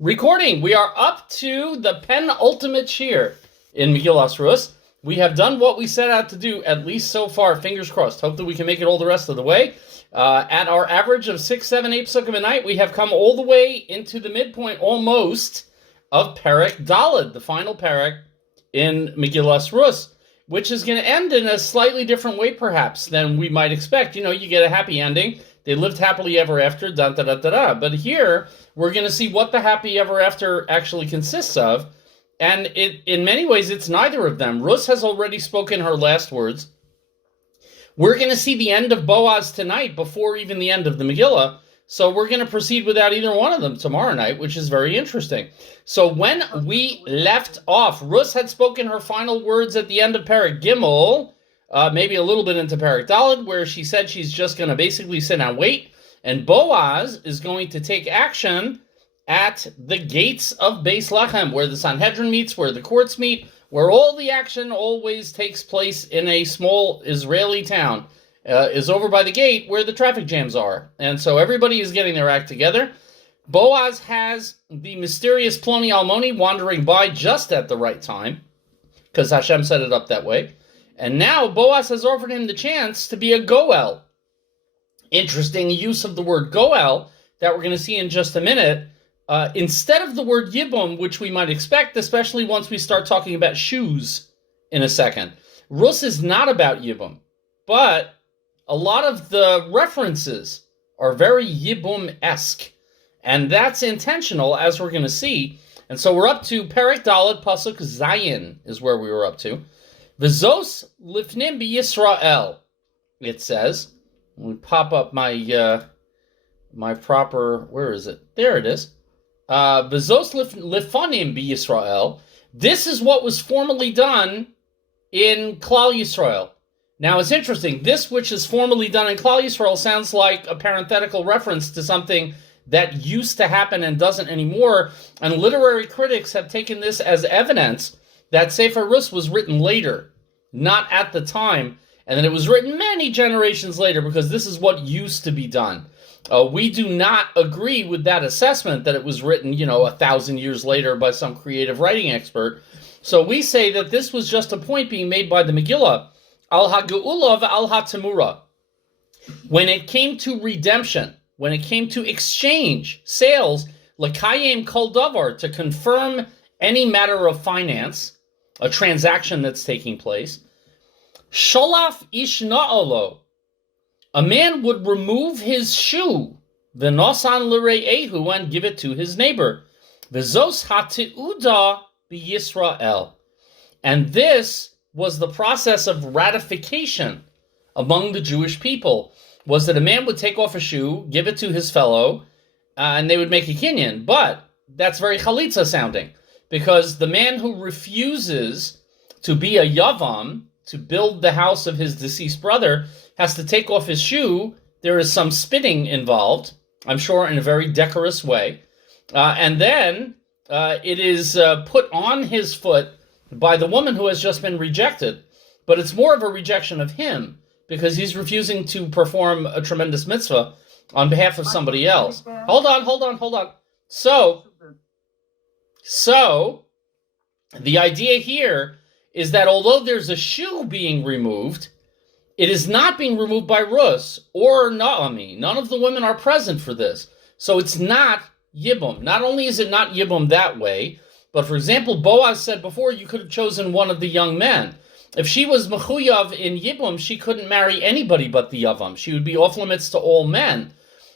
Recording. We are up to the penultimate shir in Megillas Rus. We have done what we set out to do, at least so far. Fingers crossed. Hope that we can make it all the rest of the way. At our average of 6, 7, 8 psukim a night, we have come all the way into the midpoint, almost, of Perek Daled, the final Perek in Megillas Rus, which is going to end in a slightly different way, perhaps, than we might expect. You know, you get a happy ending. They lived happily ever after, da-da-da-da-da. But here, we're going to see what the happy ever after actually consists of. And in many ways, it's neither of them. Rus has already spoken her last words. We're going to see the end of Boaz tonight before even the end of the Megillah. So we're going to proceed without either one of them tomorrow night, which is very interesting. So when we left off, Rus had spoken her final words at the end of Perek Gimel, maybe a little bit into Perek Daled, where she said she's just going to basically sit and wait. And Boaz is going to take action at the gates of Beis Lechem, where the Sanhedrin meets, where the courts meet, where all the action always takes place in a small Israeli town, is over by the gate where the traffic jams are. And so everybody is getting their act together. Boaz has the mysterious Ploni Almoni wandering by just at the right time, because Hashem set it up that way. And now Boaz has offered him the chance to be a Goel. Interesting use of the word Goel that we're going to see in just a minute. Instead of the word Yibum, which we might expect, especially once we start talking about shoes in a second. Rus is not about Yibum, but a lot of the references are very Yibum-esque. And that's intentional, as we're going to see. And so we're up to Perek Daled, Pasuk Zayin is where we were up to. V'zos lifnim b'Yisrael, it says. Let me pop up my my proper, where is it? There it is. V'zos lifanim b'Yisrael. This is what was formerly done in Klal Yisrael. Now it's interesting. This which is formerly done in Klal Yisrael sounds like a parenthetical reference to something that used to happen and doesn't anymore. And literary critics have taken this as evidence that Sefer Rus was written later, not at the time, and that it was written many generations later because this is what used to be done. We do not agree with that assessment that it was written, 1,000 years later by some creative writing expert. So we say that this was just a point being made by the Megillah, al ha'geula v'al ha'temura. When it came to redemption, when it came to exchange, sales, l'kayim kol davar, to confirm any matter of finance, a transaction that's taking place, sholaf ish na'olo, a man would remove his shoe, v'nosan l're'ehu, and give it to his neighbor, v'zos ha'teuda b'Yisrael. And this was the process of ratification among the Jewish people, was that a man would take off a shoe, give it to his fellow, and they would make a kinyan. But that's very chalitza sounding, because the man who refuses to be a yavam, to build the house of his deceased brother, has to take off his shoe. There is some spitting involved, I'm sure in a very decorous way. And then it is put on his foot by the woman who has just been rejected. But it's more of a rejection of him, because he's refusing to perform a tremendous mitzvah on behalf of somebody else. Hold on. So the idea here is that although there's a shoe being removed, it is not being removed by Rus or Naomi. None of the women are present for this. So it's not Yibum. Not only is it not Yibum that way, but for example, Boaz said before, you could have chosen one of the young men. If she was mechuyav in Yibum, she couldn't marry anybody but the Yavam. She would be off limits to all men.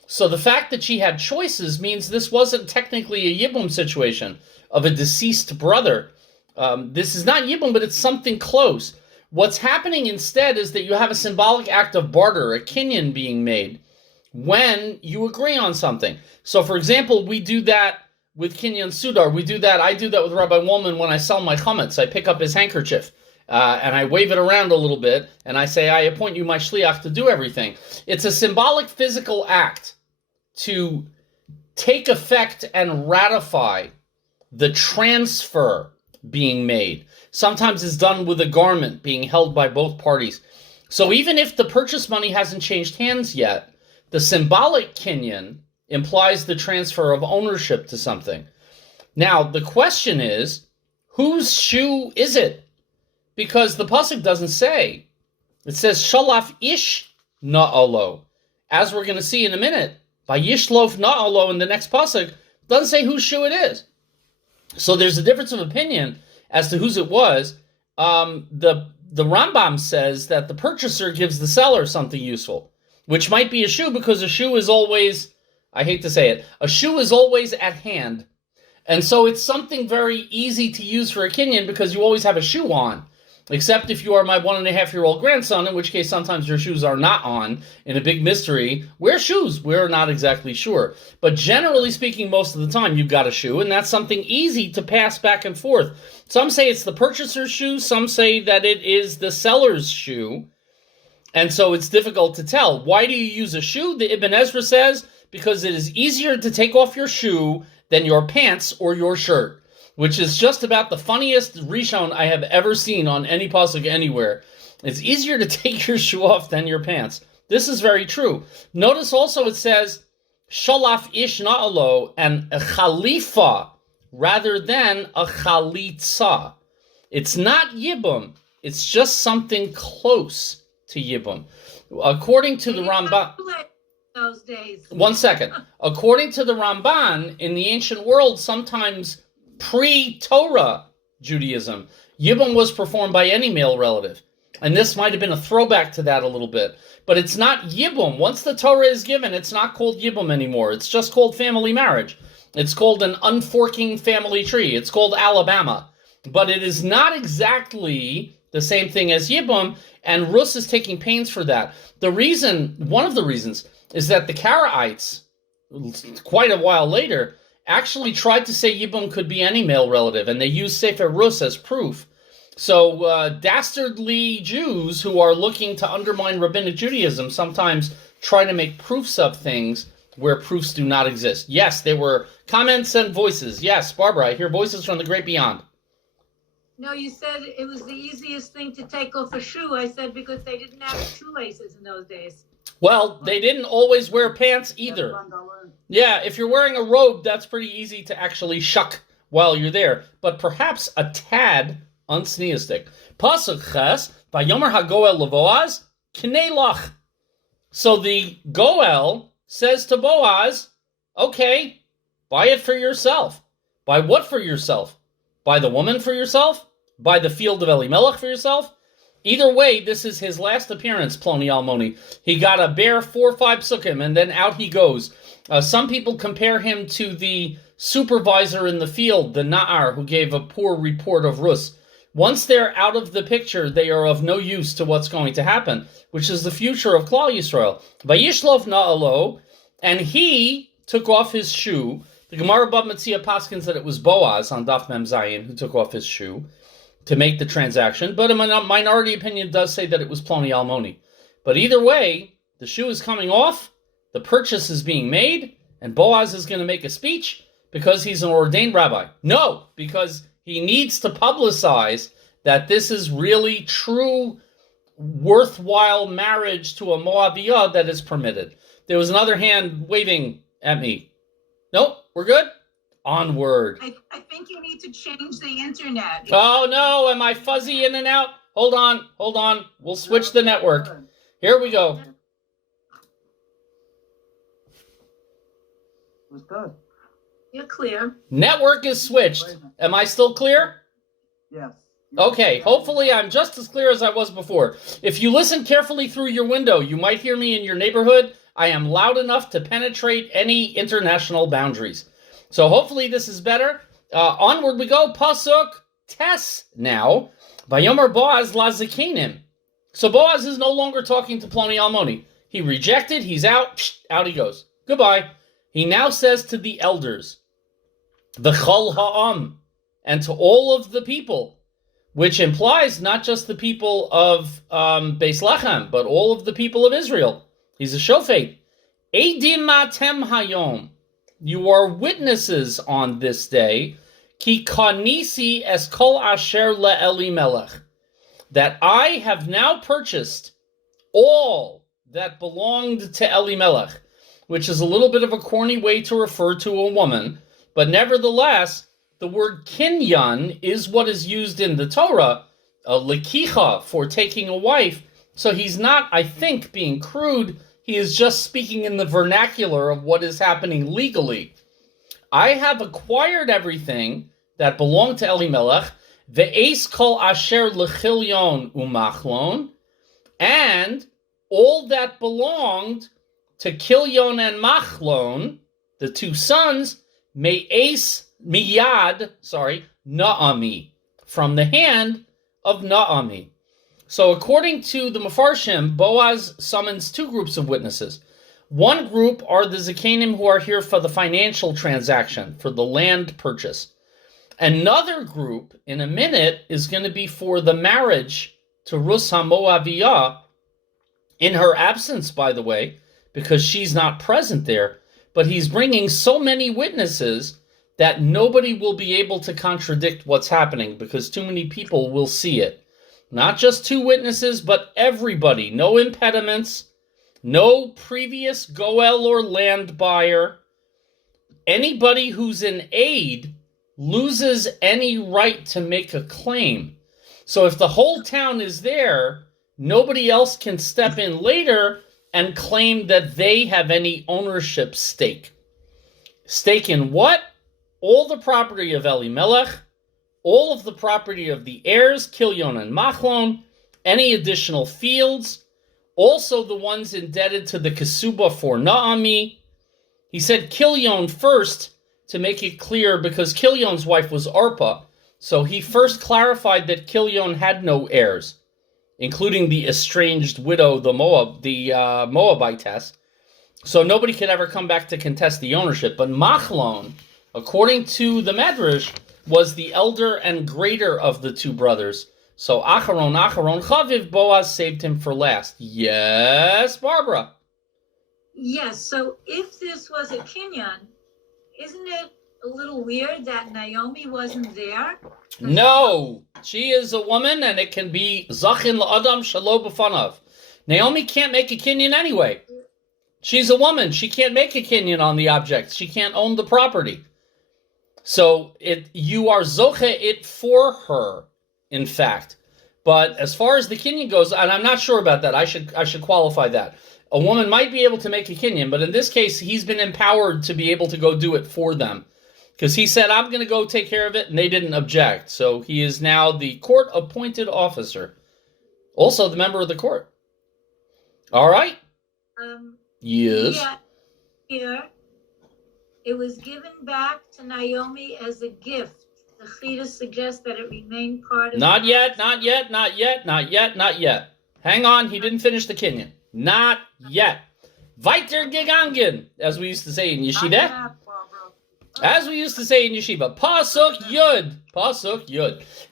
So the fact that she had choices means this wasn't technically a Yibum situation of a deceased brother. This is not Yibum, but it's something close. What's happening instead is that you have a symbolic act of barter, a kinyan being made, when you agree on something. So for example, we do that with kinyan sudar. I do that with Rabbi Wolman when I sell my chametz. I pick up his handkerchief. And I wave it around a little bit, and I say, I appoint you my shliach to do everything. It's a symbolic physical act to take effect and ratify the transfer being made. Sometimes it's done with a garment being held by both parties. So even if the purchase money hasn't changed hands yet, the symbolic kinyan implies the transfer of ownership to something. Now, the question is, whose shoe is it? Because the pasuk doesn't say. It says, Shalaf ish na'alo. As we're going to see in a minute, by Yishlof na'alo in the next pasuk, doesn't say whose shoe it is. So there's a difference of opinion as to whose it was. The Rambam says that the purchaser gives the seller something useful, which might be a shoe, because a shoe is always, I hate to say it, a shoe is always at hand. And so it's something very easy to use for a kinyan because you always have a shoe on. Except if you are my 1.5-year-old grandson, in which case sometimes your shoes are not on, in a big mystery. Wear shoes. We're not exactly sure. But generally speaking, most of the time you've got a shoe, and that's something easy to pass back and forth. Some say it's the purchaser's shoe. Some say that it is the seller's shoe. And so it's difficult to tell. Why do you use a shoe? The Ibn Ezra says, because it is easier to take off your shoe than your pants or your shirt. Which is just about the funniest rishon I have ever seen on any pasuk anywhere. It's easier to take your shoe off than your pants. This is very true. Notice also it says, Shalaf ish na'alo, and a khalifa, rather than a chalitza. It's not yibum. It's just something close to yibum. According to the Ramban... Those days. One second. According to the Ramban, in the ancient world, sometimes pre-Torah Judaism, Yibum was performed by any male relative. And this might have been a throwback to that a little bit. But it's not Yibum. Once the Torah is given, it's not called Yibum anymore. It's just called family marriage. It's called an unforking family tree. It's called Alabama. But it is not exactly the same thing as Yibum, and Rus is taking pains for that. One of the reasons, is that the Karaites, quite a while later, actually tried to say Yibum could be any male relative, and they used Sefer Rus as proof. So dastardly Jews who are looking to undermine Rabbinic Judaism sometimes try to make proofs of things where proofs do not exist. Yes, there were comments and voices. Yes, Barbara, I hear voices from the great beyond. No, you said it was the easiest thing to take off a shoe. I said because they didn't have shoelaces in those days. Well, they didn't always wear pants either. Yeah, if you're wearing a robe, that's pretty easy to actually shuck while you're there. But perhaps a tad unsneistic. Pasuk ches, Vayomer hagoel leBoaz, Knei lach. So the Goel says to Boaz, okay, buy it for yourself. Buy what for yourself? Buy the woman for yourself? Buy the field of Elimelech for yourself? Either way, this is his last appearance, Ploni Almoni. He got a bare 4 or 5 sukkim, and then out he goes. Some people compare him to the supervisor in the field, the Na'ar, who gave a poor report of Rus. Once they're out of the picture, they are of no use to what's going to happen, which is the future of Klal Yisrael. Vayishlof na'alo, and he took off his shoe. The Gemara Bab Metzia paskins that it was Boaz on Daf Mem Zayin who took off his shoe to make the transaction, but a minority opinion does say that it was Ploni Almoni. But either way, the shoe is coming off, the purchase is being made, and Boaz is going to make a speech because he's an ordained rabbi. No, because he needs to publicize that this is really true, worthwhile marriage to a Moabiyah that is permitted. There was another hand waving at me. Nope, we're good? Onward. I think you need to change the internet. Oh no, am I fuzzy in and out? Hold on. We'll switch the network. Here we go. What's good? You're clear. Network is switched. Am I still clear? Yes. Okay, hopefully I'm just as clear as I was before. If you listen carefully through your window, you might hear me in your neighborhood. I am loud enough to penetrate any international boundaries. So hopefully this is better. Onward we go. Pasuk Tes now. Vayomer Boaz la zakenim. So Boaz is no longer talking to Ploni Almoni. He rejected. He's out. Out he goes. Goodbye. He now says to the elders, V'chol ha'am, and to all of the people, which implies not just the people of Beis Lechem, but all of the people of Israel. He's a shofet. Eidim atem hayom. You are witnesses on this day, ki kanisi es kol asher leElimelech, that I have now purchased all that belonged to Elimelech, which is a little bit of a corny way to refer to a woman, but nevertheless, the word kinyan is what is used in the Torah, a lekicha, for taking a wife. So he's not, I think, being crude. He is just speaking in the vernacular of what is happening legally. I have acquired everything that belonged to Elimelech, ve'es kol asher lechilyon umachlon, and all that belonged to Kilyon and Machlon, the two sons, Naomi, from the hand of Naomi. So according to the Mefarshim, Boaz summons two groups of witnesses. One group are the Zakanim who are here for the financial transaction, for the land purchase. Another group, in a minute, is going to be for the marriage to Ruth HaMoaviyah, in her absence, by the way, because she's not present there. But he's bringing so many witnesses that nobody will be able to contradict what's happening because too many people will see it. Not just two witnesses, but everybody. No impediments, no previous goel or land buyer. Anybody who's in aid loses any right to make a claim. So if the whole town is there, nobody else can step in later and claim that they have any ownership stake. Stake in what? All the property of Elimelech, all of the property of the heirs, Kilyon and Machlon, any additional fields, also the ones indebted to the Kesuba for Naomi. He said Kilyon first to make it clear because Kilyon's wife was Arpa. So he first clarified that Kilyon had no heirs, including the estranged widow, the Moabitess. So nobody could ever come back to contest the ownership. But Machlon, according to the Medrash, was the elder and greater of the two brothers. So Acharon Chaviv, Boaz saved him for last. Yes, Barbara? Yes, so if this was a kinyan, isn't it a little weird that Naomi wasn't there? No, she is a woman, and it can be zachin la'adam shelo b'fanav. Naomi can't make a kinyan anyway. She's a woman. She can't make a kinyan on the object. She can't own the property. So you are zoche it for her, in fact. But as far as the kinyan goes, and I'm not sure about that. I should qualify that. A woman might be able to make a kinyan, but in this case, he's been empowered to be able to go do it for them. Because he said, I'm going to go take care of it, and they didn't object. So he is now the court-appointed officer. Also the member of the court. All right? Yes? Yeah, here, it was given back to Naomi as a gift. The Chida suggests that it remained part of... Not yet. Hang on, he didn't finish the kinyan. Not yet. Weiter gegangen, as we used to say in Yeshiva. As we used to say in Yeshiva, Pasuk Yud.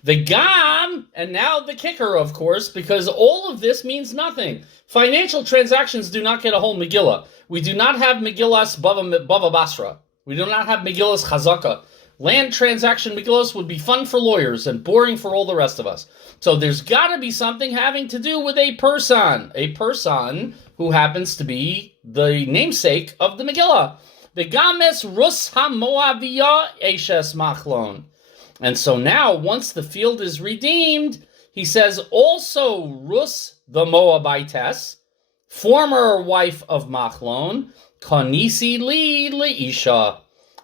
The Gam, and now the kicker, of course, because all of this means nothing. Financial transactions do not get a whole Megillah. We do not have Megillas Bava Basra. We do not have Megillas Chazaka. Land transaction Megillas would be fun for lawyers and boring for all the rest of us. So there's got to be something having to do with a person who happens to be the namesake of the Megillah. The Games Rus HaMoaviyah Eshes Machlon. And so now, once the field is redeemed, he says, also Rus the Moabitess, former wife of Machlon, Kanisi li leisha.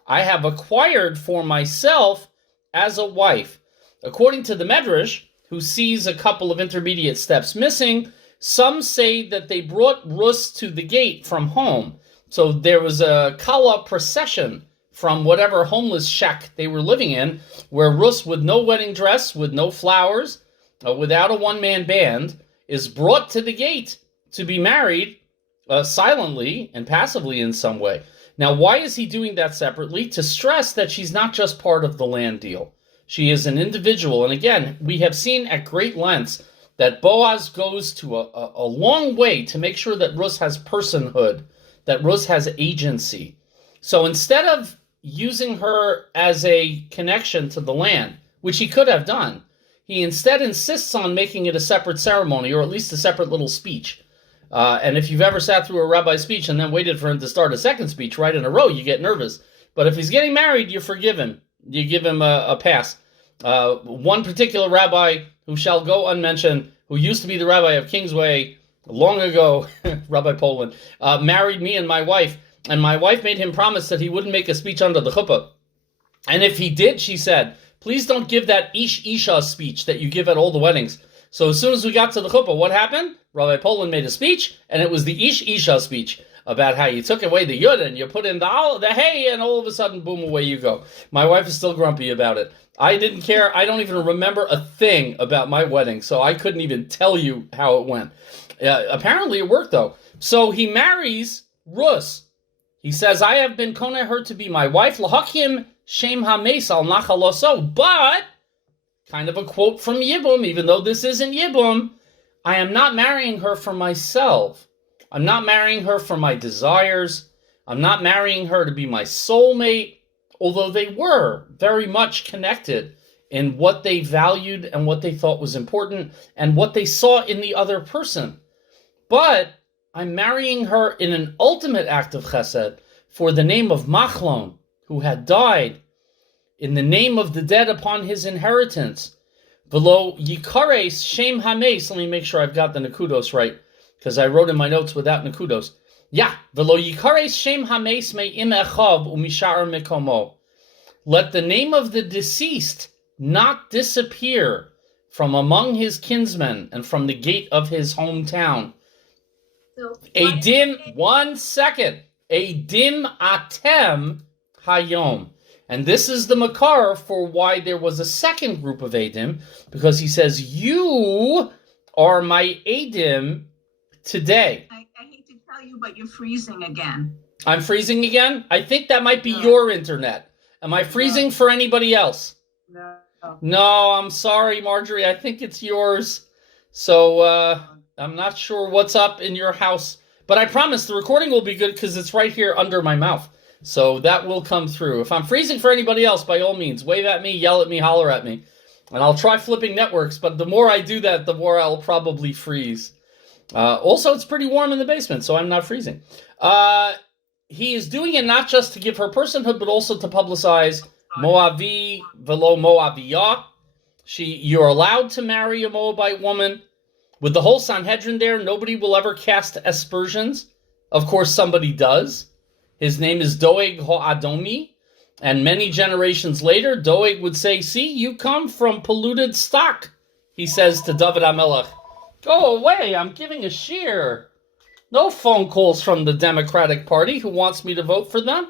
I have acquired for myself as a wife. According to the Medrash, who sees a couple of intermediate steps missing, some say that they brought Rus to the gate from home. So there was a Kala procession from whatever homeless shack they were living in, where Rus, with no wedding dress, with no flowers, without a one-man band, is brought to the gate to be married silently and passively in some way. Now, why is he doing that separately? To stress that she's not just part of the land deal. She is an individual. And again, we have seen at great lengths that Boaz goes to a long way to make sure that Rus has personhood, that Rus has agency. So instead of using her as a connection to the land, which he could have done, he instead insists on making it a separate ceremony, or at least a separate little speech. And if you've ever sat through a rabbi's speech and then waited for him to start a second speech right in a row, you get nervous. But if he's getting married, you forgive him. You give him a pass. One particular rabbi who shall go unmentioned, who used to be the rabbi of Kingsway long ago, Rabbi Poland, married me and my wife. And my wife made him promise that he wouldn't make a speech under the chuppah. And if he did, she said, please don't give that Ish Isha speech that you give at all the weddings. So as soon as we got to the chuppah, what happened? Rabbi Poland made a speech, and it was the Ish Isha speech about how you took away the yud and you put in the hey, and all of a sudden, boom, away you go. My wife is still grumpy about it. I didn't care. I don't even remember a thing about my wedding, so I couldn't even tell you how it went. Apparently it worked, though. So he marries Rus. He says, I have been koneh her to be my wife, lahakim shem hames al nachaloso, but, kind of a quote from Yibum, even though this isn't Yibum, I am not marrying her for myself. I'm not marrying her for my desires. I'm not marrying her to be my soulmate, although they were very much connected in what they valued and what they thought was important and what they saw in the other person. But I'm marrying her in an ultimate act of chesed for the name of Machlon, who had died, in the name of the dead upon his inheritance. Velo yikares shem hames. Let me make sure I've got the nakudos right, because I wrote in my notes without nakudos. Yeah, velo yikares shem hames me'im echav umishar mekomo. Let the name of the deceased not disappear from among his kinsmen and from the gate of his hometown. Edim, 1 second. Edim atem hayom. And this is the makar for why there was a second group of Edim, because he says, you are my Edim today. I hate to tell you, but you're freezing again. I'm freezing again? I think that might be your internet. Am I freezing for anybody else? No. No, I'm sorry, Marjorie. I think it's yours. So, I'm not sure what's up in your house. But I promise the recording will be good because it's right here under my mouth. So that will come through. If I'm freezing for anybody else, by all means, wave at me, yell at me, holler at me. And I'll try flipping networks, but the more I do that, the more I'll probably freeze. Also, it's pretty warm in the basement, so I'm not freezing. He is doing it not just to give her personhood, but also to publicize Moavi velo Moaviyah. You're allowed to marry a Moabite woman. With the whole Sanhedrin there, nobody will ever cast aspersions. Of course, somebody does. His name is Doeg Ho'adomi. And many generations later, Doeg would say, see, you come from polluted stock, he says to David HaMelech. Go away, I'm giving a shear. No phone calls from the Democratic Party who wants me to vote for them.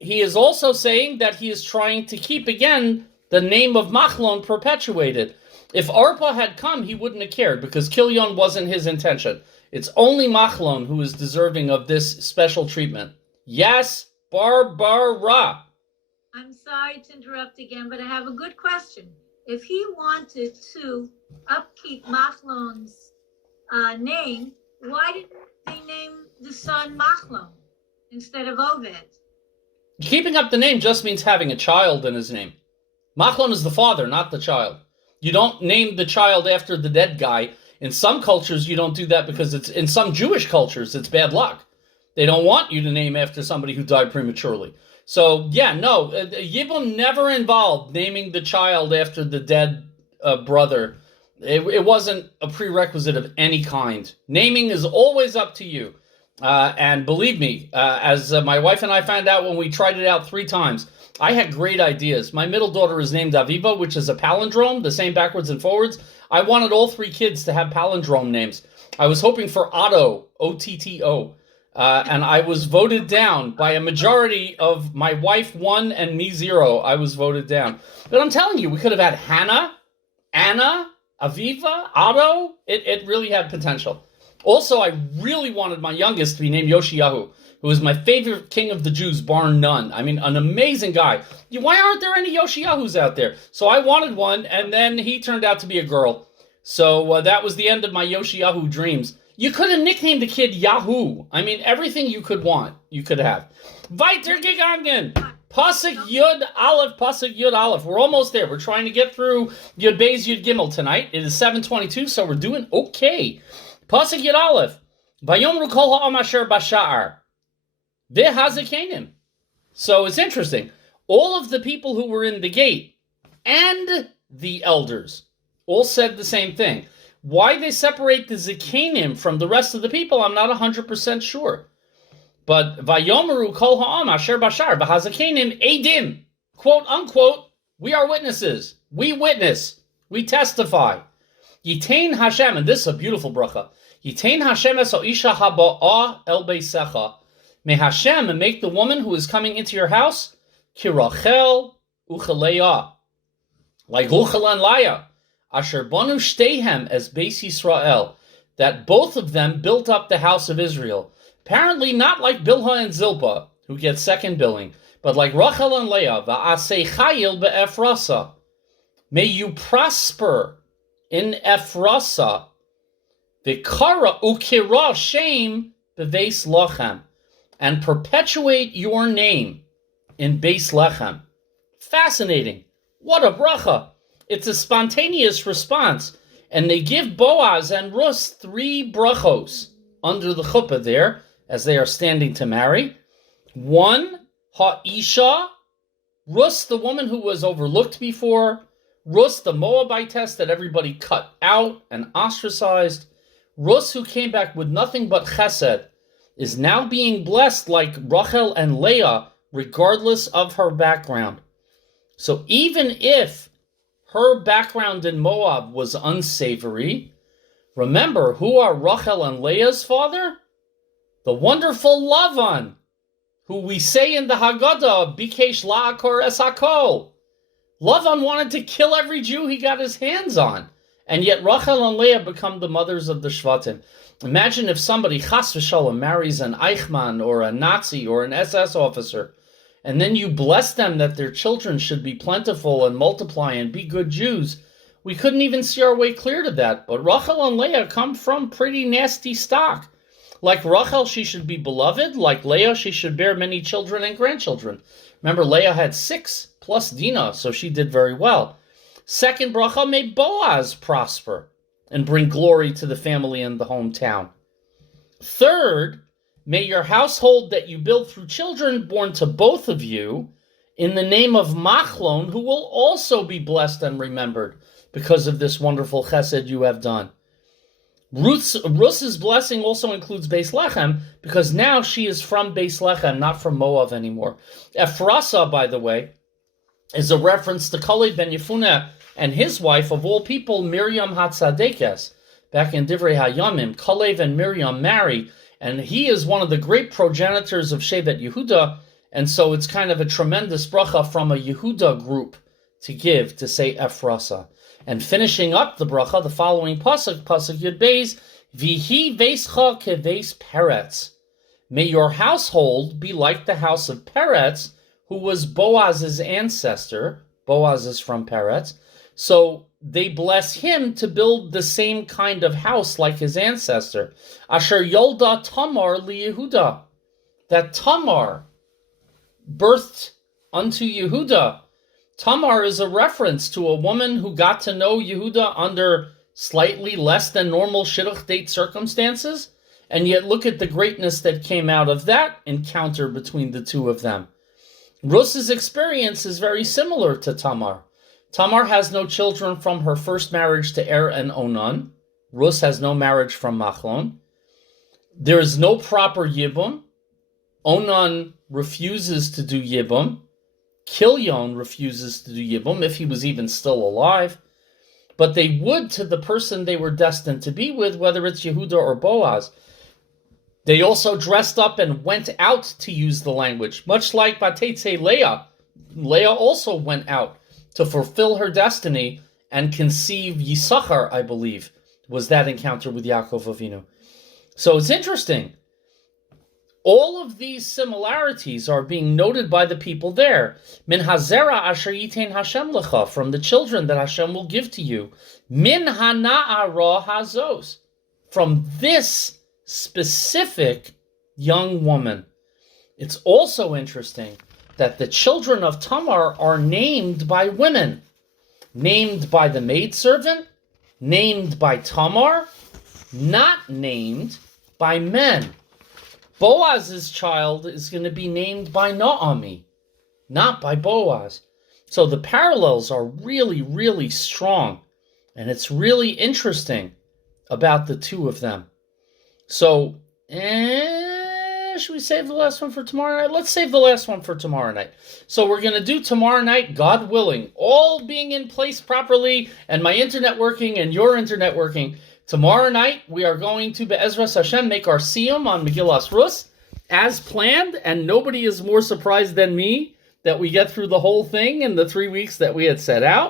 He is also saying that he is trying to keep, again, the name of Machlon perpetuated. If Arpa had come, he wouldn't have cared, because Kilion wasn't his intention. It's only Machlon who is deserving of this special treatment. Yes, Barbara. I'm sorry to interrupt again, but I have a good question. If he wanted to upkeep Machlon's name, why didn't they name the son Machlon instead of Oved? Keeping up the name just means having a child in his name. Machlon is the father, not the child. You don't name the child after the dead guy. In some cultures, you don't do that because it's in some Jewish cultures, it's bad luck. They don't want you to name after somebody who died prematurely. So, yeah, no, Yibum never involved naming the child after the dead brother. It wasn't a prerequisite of any kind. Naming is always up to you. And believe me, as my wife and I found out when we tried it out 3 times, I had great ideas. My middle daughter is named Aviva, which is a palindrome, the same backwards and forwards. I wanted all 3 kids to have palindrome names. I was hoping for Otto, O-T-T-O. And I was voted down by a majority of my wife 1 and me 0. I was voted down. But I'm telling you, we could have had Hannah, Anna, Aviva, Otto. It really had potential. Also, I really wanted my youngest to be named Yoshiyahu, who is my favorite king of the Jews, bar none. I mean, an amazing guy. Why aren't there any Yoshiyahus out there? So I wanted one, and then he turned out to be a girl. So that was the end of my Yoshiyahu dreams. You could have nicknamed the kid Yahoo. I mean, everything you could want, you could have. Weiter gegangen. Pasuk Yud Aleph, Pasuk Yud Aleph. We're almost there. We're trying to get through Yud Beis Yud Gimel tonight. It is 7:22, so we're doing okay. Pasuk Yud Aleph. Vayomru kol ha'am asher basha'ar. V'hazikenim. So it's interesting. All of the people who were in the gate and the elders all said the same thing. Why they separate the Zikanim from the rest of the people, I'm not 100% sure. But Vayomeru kol ha'am asher bashar v'hazikanim edim, quote unquote, we are witnesses. We witness. We testify. Yitain Hashem, and this is a beautiful bracha. Yitain Hashem es ha'isha haba'ah el beisecha. May Hashem make the woman who is coming into your house ki Rachel uchaleah, like Ruchel and Leah, asher banu shteihem as Beis Yisrael, that both of them built up the house of Israel. Apparently not like Bilhah and Zilpah, who get second billing, but like Rachel and Leah, va'asei chayil be'efrasa. May you prosper in Ephrasa, v'kara ukira shem beveis lachem, and perpetuate your name in Beis Lechem. Fascinating. What a bracha. It's a spontaneous response. And they give Boaz and Ruth 3 brachos under the chuppah there, as they are standing to marry. 1, ha'isha, Ruth, the woman who was overlooked before. Ruth, the Moabitess that everybody cut out and ostracized. Ruth, who came back with nothing but chesed, is now being blessed like Rachel and Leah, regardless of her background. So even if her background in Moab was unsavory, remember, who are Rachel and Leah's father? The wonderful Lavan, who we say in the Haggadah, Bikesh la'akor es hakol. Lavan wanted to kill every Jew he got his hands on. And yet Rachel and Leah become the mothers of the Shvatim. Imagine if somebody, chas v'shalom, marries an Eichmann or a Nazi or an SS officer, and then you bless them that their children should be plentiful and multiply and be good Jews. We couldn't even see our way clear to that. But Rachel and Leah come from pretty nasty stock. Like Rachel, she should be beloved. Like Leah, she should bear many children and grandchildren. Remember, Leah had 6 plus Dinah, so she did very well. Second bracha, may Boaz prosper and bring glory to the family and the hometown. Third, may your household that you build through children born to both of you, in the name of Machlon, who will also be blessed and remembered because of this wonderful chesed you have done. Ruth's blessing also includes Beis Lechem, because now she is from Beis Lechem, not from Moab anymore. Ephrasa, by the way, is a reference to Kalev ben Yefuneh and his wife, of all people, Miriam Hatzadekes. Back in Divrei Hayamim, Kalev and Miriam marry, and he is one of the great progenitors of Shevet Yehuda, and so it's kind of a tremendous bracha from a Yehuda group to give, to say Ephrasa. And finishing up the bracha, the following pasuk Yud Beis, Vihi veischa keveis Peretz. May your household be like the house of Peretz, who was Boaz's ancestor. Boaz is from Peretz. So they bless him to build the same kind of house like his ancestor. Asher Yolda Tamar li Yehuda. That Tamar birthed unto Yehuda. Tamar is a reference to a woman who got to know Yehuda under slightly less than normal shidduch date circumstances, and yet look at the greatness that came out of that encounter between the two of them. Ruth's experience is very similar to Tamar. Tamar has no children from her first marriage to Er and Onan. Ruth has no marriage from Machlon. There is no proper Yibum. Onan refuses to do Yibum. Kilyon refuses to do Yibum, if he was even still alive. But they would to the person they were destined to be with, whether it's Yehuda or Boaz. They also dressed up and went out, to use the language, much like Batetze Leah. Leah also went out to fulfill her destiny and conceive Yisachar, I believe, was that encounter with Yaakov Avinu. So it's interesting. All of these similarities are being noted by the people there. Min hazera asher yitein Hashem lecha, from the children that Hashem will give to you. Min hana'ara hazos, from this specific young woman. It's also interesting that the children of Tamar are named by women. Named by the maidservant, named by Tamar, not named by men. Boaz's child is going to be named by Naomi, not by Boaz. So the parallels are really, really strong. And it's really interesting about the two of them. So, should we save the last one for tomorrow night? Let's save the last one for tomorrow night. So we're going to do tomorrow night, God willing, all being in place properly, and my internet working and your internet working. Tomorrow night, we are going to, Be'ezras Hashem, make our siyum on Megillas Rus, as planned, and nobody is more surprised than me that we get through the whole thing in the 3 weeks that we had set out.